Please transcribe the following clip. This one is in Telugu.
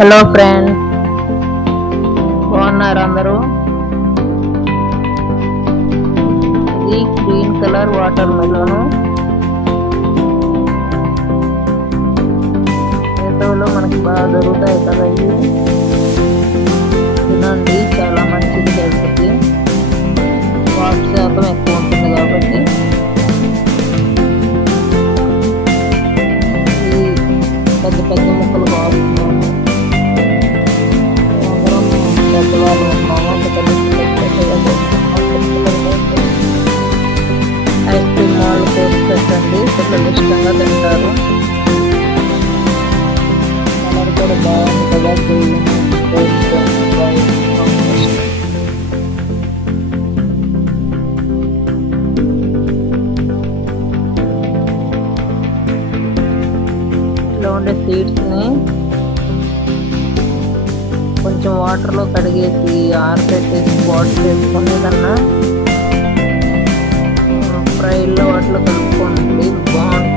హలో ఫ్రెండ్స్, బాగున్నారు అందరూ? ఇది గ్రీన్ కలర్ వాటర్ మెలోన్. వేసవిలో మనకి బాగా దొరుకుతాయి కదా ఇవి. తినండి, చాలా మంచిది హెల్త్కి. వాటర్ శాతం ఎక్కువ ఉంటుంది కాబట్టి. ఇది పెద్ద పెద్ద ముక్కలు కాస్తున్నాము. పెద్దవాళ్ళు ఉన్నాము. ఐస్ క్రీమ్ వాళ్ళు కోసి పెట్టండి, పిల్లలు ఇష్టంగా తింటారు. కలర్ కూడా బాగుంది కదా, ఇలా ఉండే సీడ్స్ని కొంచెం వాటర్లో కడిగేసి ఆరబెట్టేసి బాటిల్ వేసుకొని ఏదన్నా ఫ్రైల్లో వాటిలో కలుపుకోండి, బాగుంటుంది.